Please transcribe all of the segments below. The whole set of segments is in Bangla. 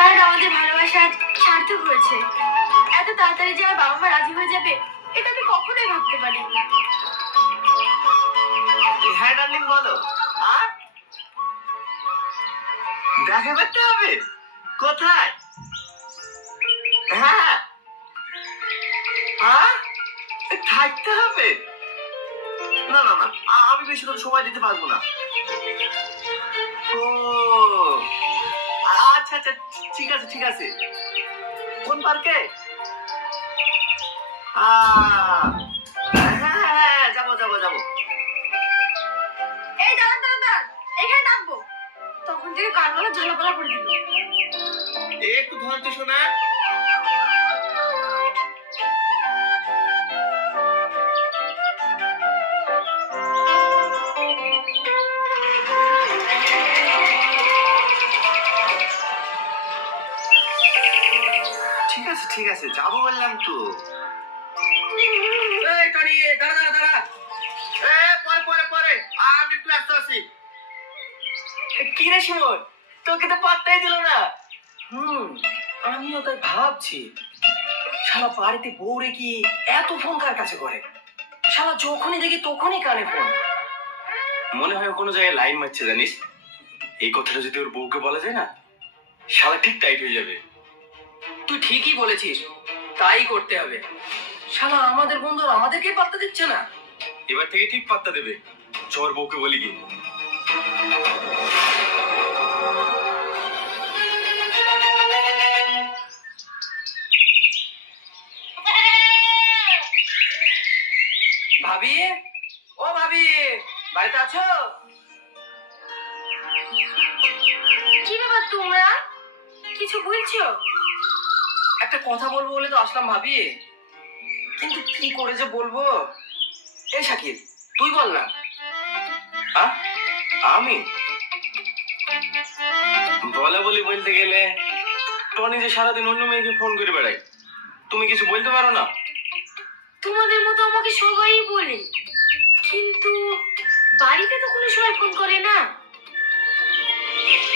কারণ আমাদের ভালোবাসা সার্থক হয়েছে। এত তাড়াতাড়ি যে আমার বাবা মা রাজি হয়ে যাবে এটা আমি কখনোই ভাবতে পারিনি। হ্যাঁ ডার্লিং বলো। দেখা করতে হবে? কোথায়? হ্যাঁ থাকতে হবে? না না না, আমি বেশিক্ষণ সময় দিতে পারবো না। ও আচ্ছা আচ্ছা, ঠিক আছে ঠিক আছে। কোন পার্কে? হ্যাঁ হ্যাঁ, যাবো যাবো যাবো। এই দাঁড়ান দাঁড়ান দাঁড়ান, এখানে নামবো। তখন থেকে কানগুলো ঝালাপালা করে দিল। একটু ধৈর্য শোনা। ঠিক আছে ঠিক আছে, যাবো বললাম তো। দাঁড়া দাঁড়া দাঁড়া। পরে পরে পরে, আমি একটু ব্যস্ত আছি। কি রে সুমন, তোকে তো পাত্তাই দিল না। আমিও তাই ভাবছি, শালা বাড়িতে বউ রেখে এত ফোন কার কাছে করে? শালা যখনই দেখি তখনই কানে ফোন। মনে হয় কোনো জায়গায় লাইন মারছে জানিস। এই কথাটা যদি ওর বউকে বলা যায় না, শালা ঠিক টাইট হয়ে যাবে। তুই ঠিকই বলেছিস, তাই করতে হবে। শালা আমাদের বন্ধু আমাদেরকে পাত্তা দিচ্ছে না। এবার থেকে ঠিক পাত্তা দেবে। চোর বউকে বলি কি। ভাবি, ও ভাবি, বাড়িতে আছো? কি ব্যাপার তোমরা, কিছু বলছো? একটা কথা বলবো বলে তো আসলাম ভাবি, কিন্তু কি করে যে বলবো। এই শাকিব, তুই বল না। আমি বলা বলি বলতে গেলে, টনি যে সারাদিন অন্য মেয়েকে ফোন করে বেড়ায়, তুমি কিছু বলতে পারো না? তোমাদের মতো আমাকে সবাই বলে, কিন্তু বাড়িতে তো কোনো সময় ফোন করে না।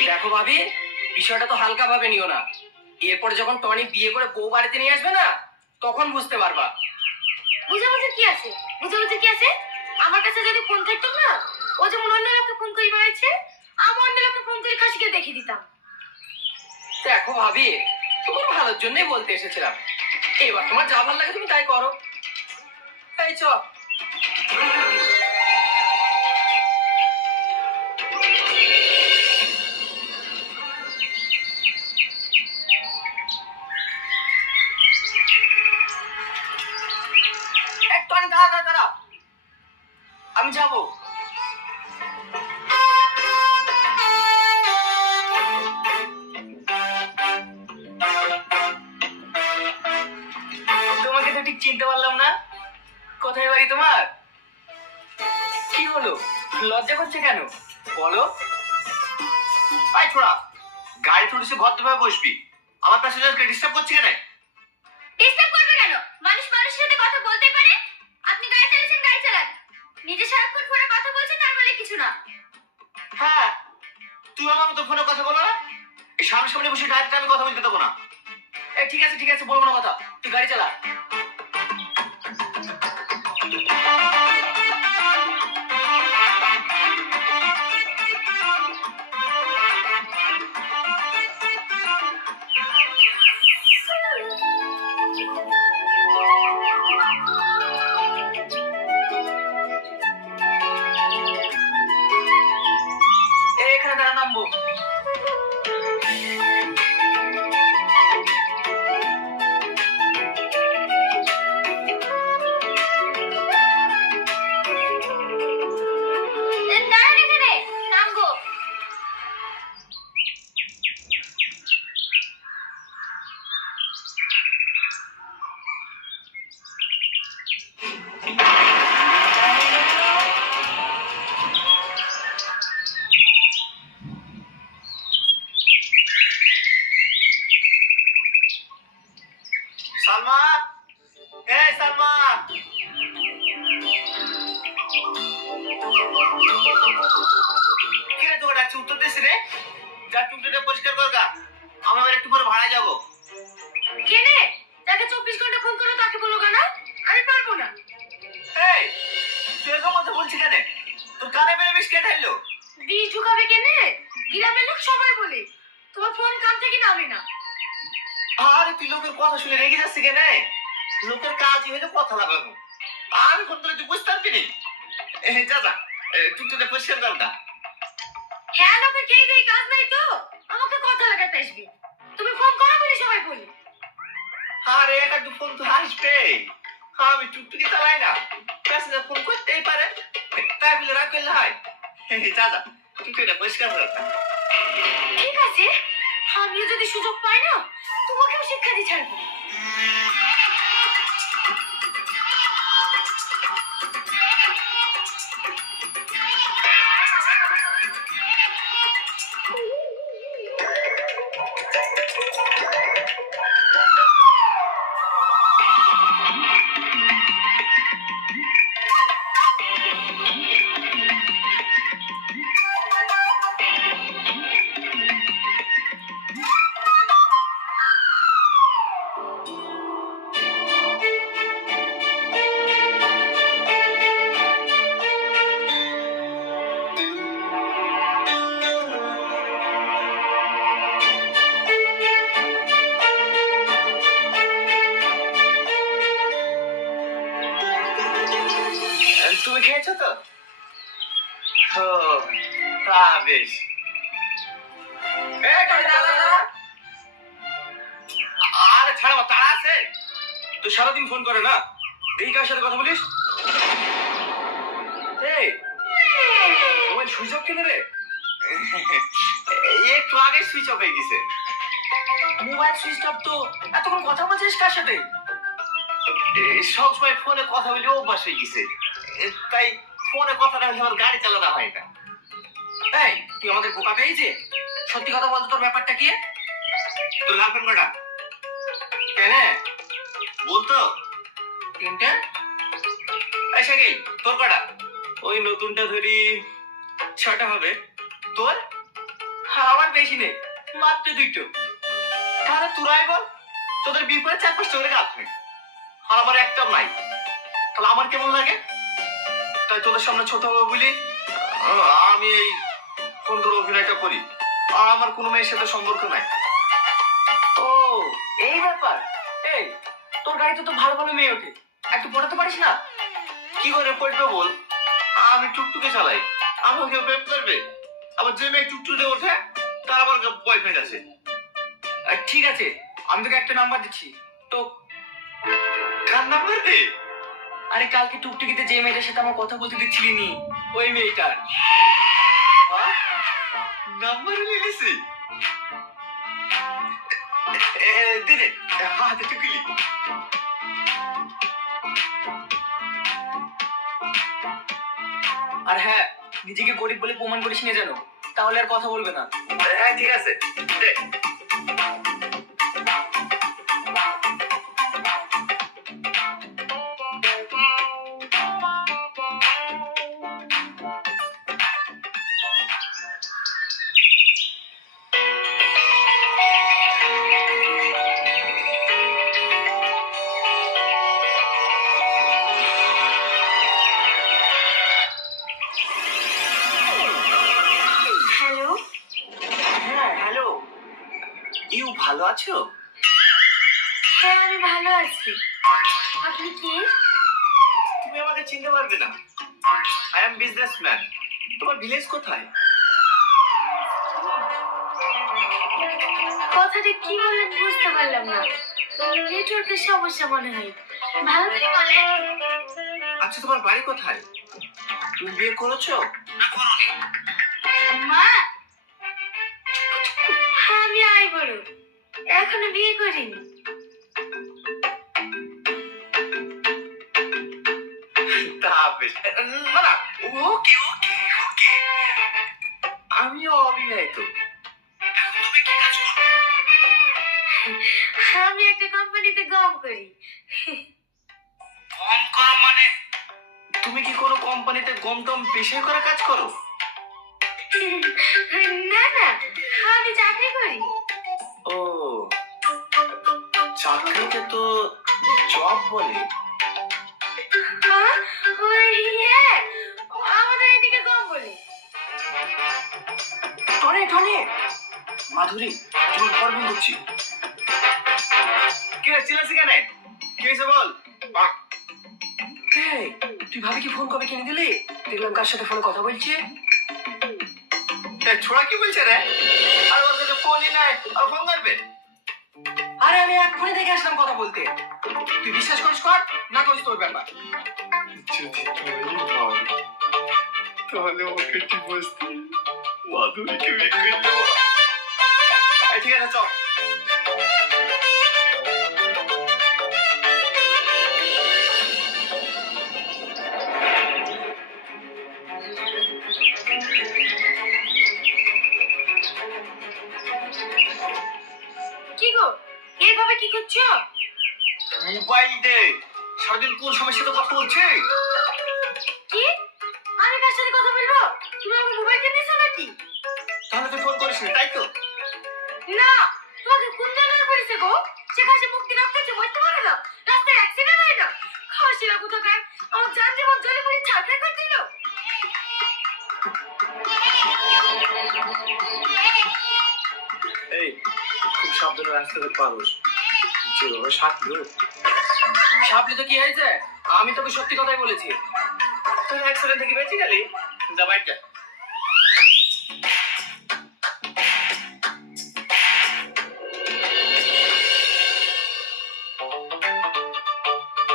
দেখো ভাবি, বিষয়টা তো হালকা ভাবে নিও না। এরপরে যখন টনি বিয়ে করে বউ বাড়িতে নিয়ে আসবে না, তখন বুঝতে পারবা। বুঝাবুঝি কি আছে? বুঝাবুঝি কি আছে? আমার কাছে যদি ফোন থাকতো না, ও যেমন অন্য লোককে ফোন করে বেড়াচ্ছে, আমি অন্য লোককে ফোন করে খাসিকে দেখিয়ে দিতাম। দেখো ভাবি, তোমার ভালোর জন্যই বলতে এসেছিলাম। এবার তোমার যা ভালো লাগে তুমি তাই করো। এই চ। টনি দাঁড়া দাঁড়া দাঁড়া, আমি যাবো। তোমাকে তো ঠিক চিনতে পারলাম না। কোথায় বাড়ি তোমার? কি হলো, লজ্জা করছে কেন বলো? আই ছোড়া, গাড়ি তুলিসে ভদ্রভাবে বসবি। আমার প্যাসেঞ্জারকে ডিস্টার্ব করছি কেন? ডিস্টার্ব করবে কেন? মানুষ মানুষের সাথে কথা বলতে পারে। আপনি গাড়ি চালাচ্ছেন, গাড়ি চালান। নিজে সারাক্ষণ ফোনে কথা বলছেন, তার বলে কিছু না। হ্যাঁ, তুই আমার মতো ফোনে কথা বলো না। এই সামনে সামনে বসে ডাইরেক্ট আমি কথা বলতে দেবো না। এই ঠিক আছে বলবো না কথা, তুই গাড়ি চালা। এখানে দাঁড়া, নামবো। তাই যাবো। কেনে যাকে 24 ঘন্টা ফোন করো তাকে বলো কেন? আমি পারবো না। এই তুই এরকম কথা বলছিস কেন? তোর কানে বেড়ে বেশ কে ঠাইলো? বিষ ঢুকাবে কেনে? গ্রামের লোক সবাই বলে তোমার ফোন কান থেকে নামে না। আরে তুই লোকের কথা শুনে রেগে যাচ্ছি কেন? লোকের কাজই হলো কথা লাগানো। আমি ফোন করে তুই বুঝতে পারবি নি? যা যা, টুকটুকে পরিষ্কার কর না। হ্যাঁ, লোকের খেয়ে দেই কাজ নাই তো আমাকে কথা লাগাতে আসবে। তুমি ফোন করো বলে সবাই বলে। আরে একটা ফোন তো আসবে। আমি টুকটুকি চালাই না, প্যাসেঞ্জার ফোন করতেই পারে, তাই বলে রাগ করলে হয়? যা যা, টুকটুকিটা পরিষ্কার কর না। ঠিক আছে, আমিও যদি সুযোগ পাই না তোমাকেও শিক্ষা দিয়ে ছাড়বো। তুমি খেয়েছো তো? ও, তা বেশ। আরে ছাড়া তারা আছে তো সারাদিন ফোন করে না, দেখি কার সাথে কথা বলিস। এই মোবাইল সুইচ অফ কেন রে? একটু আগে সুইচ অফ হয়ে গেছে। মোবাইল সুইচ অফ তো এতক্ষণ কথা বলছিস কার সাথে? সব সময় ফোনে কথা বলে অভ্যাস হয়ে গেছে, তাই ফোনে কথাটা হলে আমার গাড়ি চালানো হয় না। এই তুই আমাদের বোকা পেয়েছে, সত্যি কথা বলতো তোর ব্যাপারটা কি? তোর গার্লফ্রেন্ড কটা? কেন বলতো। 3টে। এই শাকিল, তোর কটা? ওই নতুনটা ধরি 6টা হবে। তোর? আমার বেশি নেই, মাত্র 2টো। তাহলে তোরাই বল, তোদের বিপরীত 4-5টা করে গার্লফ্রেন্ড, আর আমার একটাও নাই। তাহলে আমার কেমন লাগে? তাই তোদের সামনে ছোট হবে বলি আমি এই ফোন করে অভিনয়টা করি, আর আমার কোনো মেয়ের সাথে সম্পর্ক নাই। ও এই ব্যাপার। এই তোর গাড়িতে তো ভালো ভালো মেয়ে ওঠে, একটু পড়াতে পারিস না? কি করে পড়বে বল? আমি টুকটুকে চালাই, আমাকে প্রেম করবে? আবার যে মেয়ে টুকটুকে ওঠে তার আবার বয়ফ্রেন্ড আছে। ঠিক আছে, আমি তোকে একটা নাম্বার দিচ্ছি তো। কার নাম্বার দে? আরে কালকে টুকটুকিতে যে মেয়েটার সাথে আমার কথা বলতে দিচ্ছিলি নি, ওই মেয়েটার। নাম্বার লিখেছি? দিনে হাতে টুকিলি। আর হ্যাঁ, নিজেকে গরিব বলে প্রমাণ করিস না যেন, তাহলে আর কথা বলবে না। হ্যাঁ ঠিক আছে, দে। হ্যালো। হ্যাঁ হ্যালো, ইউ ভালো আছো? হ্যাঁ, আমি ভালো আছি। আপনি কে? তুমি আমাকে চিনতে পারবে না, আই এম বিজনেসম্যান। তোমার ভিলেজ কোথায়? কথাটা কি বললেন বুঝতে পারলাম না, নেটওয়ার্কের সমস্যা মনে হয়। ভালো করে বলেন। আচ্ছা তোমার বাড়ি কোথায়? তুমি বিয়ে করেছো না করোনি? মা, আমি আই বড়, এখনো বিয়ে করিনি। তা বেশ। না না, ওকে ওকে ওকে, আমিও অবিবাহিত। এখন তুমি কি কাজ করো? আমি একটা কোম্পানিতে গম করি। গম করো মানে? তুমি কি কোনো কোম্পানিতে গম টম পেশাই করে কাজ করো? না না, আমি চাকরি করি। ও চাকরিকে তো জব বলে। হ্যাঁ ওই ইয়ে আমাদের এদিকে কম বলে। টনে টনে মাধুরী তুমি ফোন করছি। কে চিল্লাছি কেন? কি হয়েছে বল। এই, তুই ভাবি কি ফোন কবে কিনে দিলি? দেখলাম কার সাথে ফোনে কথা বলছে। ছোড়া কি বলছে রে? আর ওর কাছে ফোনই নাই, আর ফোন করবে? আরে আমি এক্ষুনি দেখে আসলাম কথা বলতে। তুই বিশ্বাস করিস কর, না করিস তোর ব্যাপার। যদি তুমি বল তাহলে ওকে ডিভোর্স দিই, মাধুরীকে বিয়ে করে দেবো। ঠিক আছে চল। কি গো এইভাবে কি করছো? মোবাইল দে, সারাদিন কোন সময়ের সাথে কথা বলছে? কি আমি কার সাথে কথা বলবো? তুমি আমার মোবাইল কিনে দিয়েছো নাকি? তাহলে তুই ফোন করিস তাই তো? না তোমাকে কোন জায়গায় করেছে গো? সে খাসি মুক্তি রক্ত মরতে পারে না, রাস্তায় অ্যাক্সিডেন্ট হয় না, খাসিরা কোথাকার আমার জান জীবন জলে পড়ে ছাড়খাড় করে দিল। এই খুব সাবধানে রাস্তা করতে পারোস, যেভাবে সাপলো। সাপলি তো কি হয়েছে? আমি তোকে সত্যি কথাই বলেছি। তুই অ্যাক্সিডেন্ট থেকে বেঁচে গেলি, যা বাইক যা।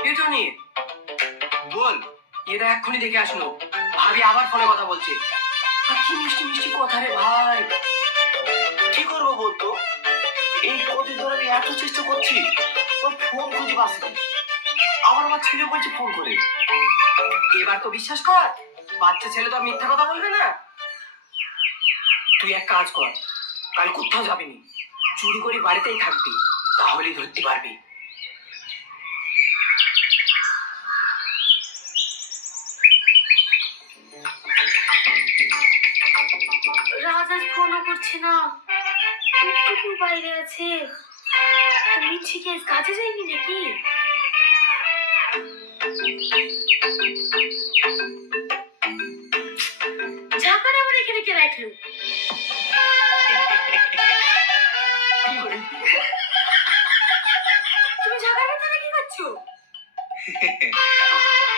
এই টনি, বল। এটা এক্ষুনি দেখে আসলো, ভাবি আবার ফোনে কথা বলছে। আর কি মিষ্টি মিষ্টি কথা রে ভাই। কি করবো বলতো? এই কদিন ধরে আমি এত চেষ্টা করছি, ওর ফোন খুঁজে পাচ্ছি না। আবার আমার ছেলে বলছে ফোন করে। এবার তো বিশ্বাস কর, বাচ্চা ছেলে তো আর মিথ্যা কথা বলবে না। তুই এক কাজ কর, কাল কোথাও যাবি নি, চুরি করে বাড়িতেই থাকবি, তাহলেই ধরতে পারবি। রাজ আজ ফোনও করছে না, একটু কেউ বাইরে আছে। মিছি কি আজ কাজে যায়নি নাকি? ঝাঁকার আবার এখানে কে রাখলো? তুমি ঝাঁকার ভেতরে কি করছো?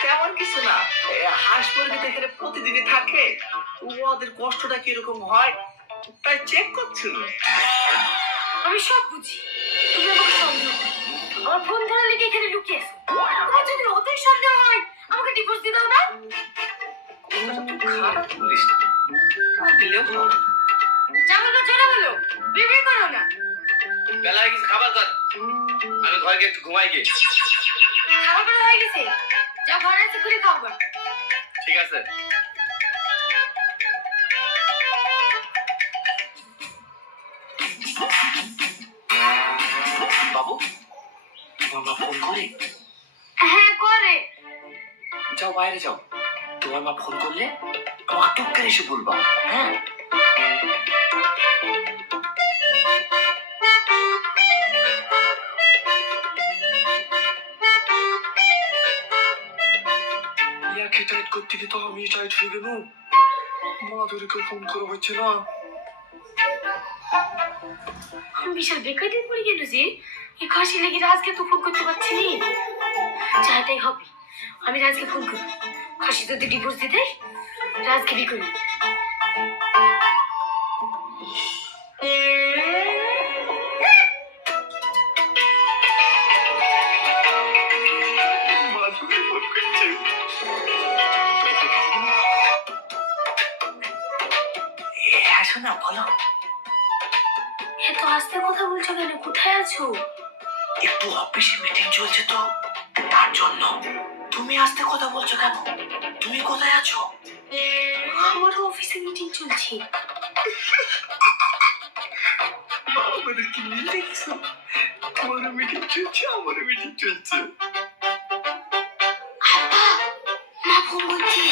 তেমন কিছু না, হাঁস মুরগি তো এখানে প্রতিদিনই থাকে, ওদের কষ্টটা কিরকম হয় তাই চেক করছিল। আমি সব বুঝি, তুমি আমাকে সন্দেহ করো। আমার ফোন ধরার লেগে এখানে লুকিয়েছো। তোমার যদি অতই সন্দেহ হয় আমাকে ডিভোর্স দিয়ে দাও না। খারাপ পুলিশ দিলেও হবে। যা বলো জোরে বলো, বিড়বিড় করো না। বেলা হয়ে গেছে, খাবার কর, আমি ঘরে গিয়ে একটু ঘুমাই গিয়ে। খাবার করা হয়ে গেছে, যা ঘরে আছে করে খাও গা। ঠিক আছে। বাবু তোমার মা ফোন করে? হ্যাঁ করে। যাও বাইরে যাও, তোমার মা ফোন করলে আমাকে টুক করে এসে বলবা। হ্যাঁ ইয়াকে টাইট করতে গিয়ে তো আমি টাইট হয়ে গেল, মাধুরীকে ফোন করা হচ্ছে না। আমি বিশাল বেকার দিন পড়ে গেল যে এই খাসি লেগে রাজকে তো ফোন করতে পারছি নি। চাইটাই হবে, আমি রাজকে ফোন করবো। খাসি যদি ডিভোর্স দিয়ে দেয় রাজকে বিয়ে করবো। মাধুরী ফোন করছে। হ্যাঁ শোনা বলো। এত আস্তে কথা বলছো কেন? কোথায় আছো? একটু অফিসে মিটিং চলছে তো, তার জন্য। তুমি আস্তে কথা বলছো কেন? তুমি কোথায় আছো? আমারও অফিসে মিটিং চলছে। আমাদের কি মিল দেখছো? তোমারও মিটিং চলছে, আমারও মিটিং চলছে। আব্বা, মা ফোন করছে।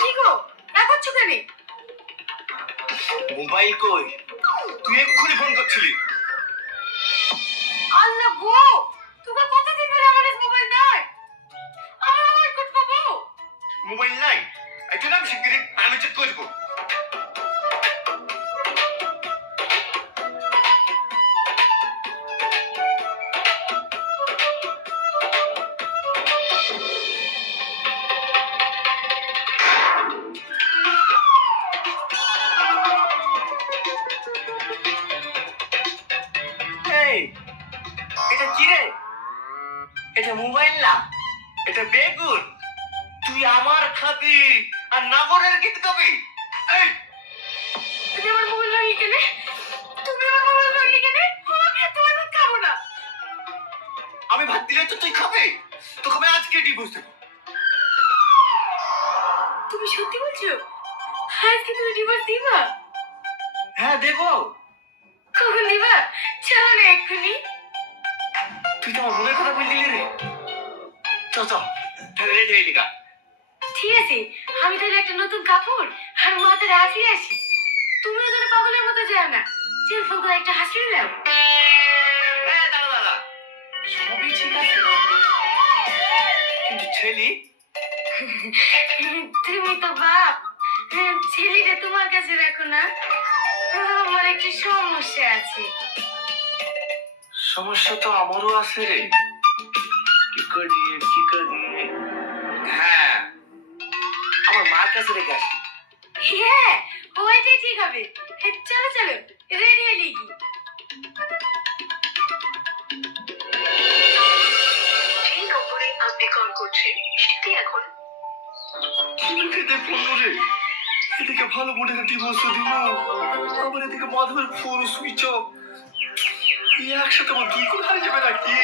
কি গো মোবাইল কই? তুই এক্ষুনি ফোন করছিলি। আল্লাহ গো, তোমার কতদিন ধরে আমার কাছে মোবাইল নাই? আমার মোবাইল কোথায় পাবো? মোবাইল নাই? এটা নাম শিগগিরি, আমি চেক করবো। এই, এটা কি রে? এটা মোবাইল না, এটা বেগুন। তুই আমার খাবি আর নাগরের গীত গাবি? এই, তুমি আমার মোবাইল ভাঙি কেনে? তুমি আমার মোবাইল ভাঙি কেনে? আমি আর তোমার ভাত খাবো না। আমি ভাত দিলে তো তুই খাবে? তোকে আমি আজকে ডিভোর্স দেবো। তুমি সত্যি বলছো? আজকে তুমি ডিভোর্স দিবা? হ্যাঁ দেবো। কখন দিবা? চলো না এক্ষুনি। তুই তো আমার মনের কথা বললি রে। চল চল, তাহলে রেডি হয়ে নিকা। ঠিক আছে, আমি তাহলে একটা নতুন কাপড় আর মাথায় হাসি আসি। তুমিও যেন পাগলের মতো যাও না। চেল ফোন করে একটা হাসি দাও। হ্যাঁ দাদা দাদা, সবই ঠিক আছে, কিন্তু ছেলি? তুমি তো বাপ, ছেলেটা তোমার কাছে রাখো না। আমার একটু সমস্যা আছে। সমস্যা তো আমারও আছে রে। কি করি কি করি? হ্যাঁ, আমার মার কাছে রেখে আসি। হ্যাঁ, ওইটাই ঠিক হবে। চলো চলো, রেডি হয়ে লিখি। যে নম্বরে আপনি কল করছেন সেটি এখন খেতে পড়লো রে। এদিকে ভালো মনে একটা ডিভোর্স দিব, আবার এদিকে মাধবের ফোন সুইচ অফ। একসাথে আমার দুই কোন হারিয়ে যাবে নাকি?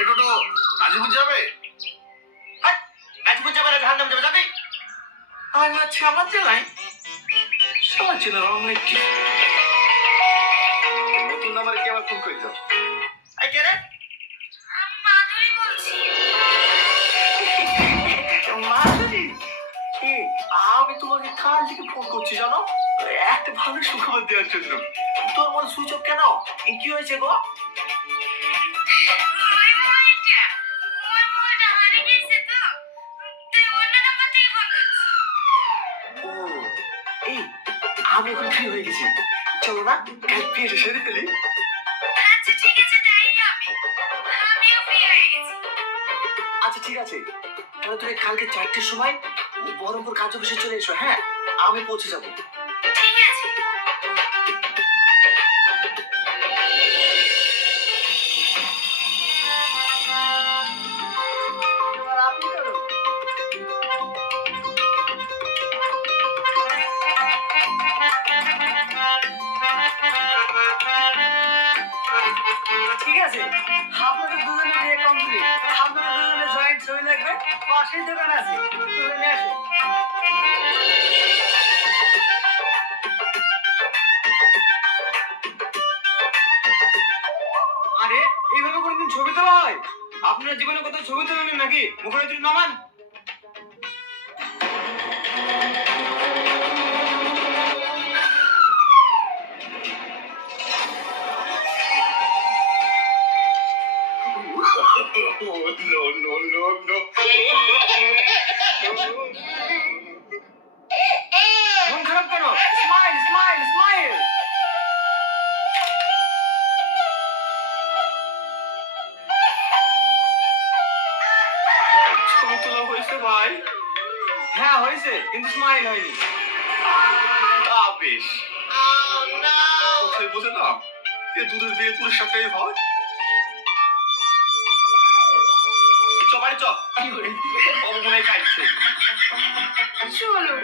এটা তো গাজীপুর যাবে। গাজীপুর যাবে না ঝাড়গ্রাম যাবে? যাবি? আমি আছি আমার জেলায়। সবার জেলার অনেক কিছু। নতুন নাম্বারে কে আবার ফোন করে যাও? এই কে রে? আমি মাধুরী বলছি। মাধুরী, কি? আমি তোমাকে কাল থেকে ফোন করছি জানো, একটা ভালো সুখবর দেওয়ার জন্য। তোর মন সুইচ অফ কেন? কি হয়েছে গো? ও, এই আমি এখন ফ্রি হয়ে গেছি, চলো না কাল বিয়েটা সেরে ফেলি। আচ্ছা ঠিক আছে, তাই হবে। আমিও ফ্রি হয়ে গেছি। আচ্ছা ঠিক আছে, তাহলে তুমি কালকে 4টের সময় বহরমপুর কাজ অফিসে চলে এসো। হ্যাঁ, আমি পৌঁছে যাবো। ঠিক আছে। আপনি করো। ঠিক আছে, আপনাদের দুজনে বিয়ে কমপ্লিট। আপনাদের দুজনে জয়েন্ট ছবি লাগবে, পাশেই দোকান আছে, তুলে নিয়ে আসে। আরে এইভাবে কোনদিন ছবি তোলা হয়? আপনার জীবনে কত ছবি তোলেন নাকি? মুখে তুলে নামান। মন খারাপ কেন? Smile smile smile. ছবি তোলা হয়েছে ভাই? হ্যাঁ হয়েছে, কিন্তু স্মাইল হয়নি। তা বেশ। কোথায় বোঝে না এ দুধের বিয়ে পুরুষ সাথেই হয়। চ বাড়ি চ, বাবু মনে হয় কাটছে। চলো,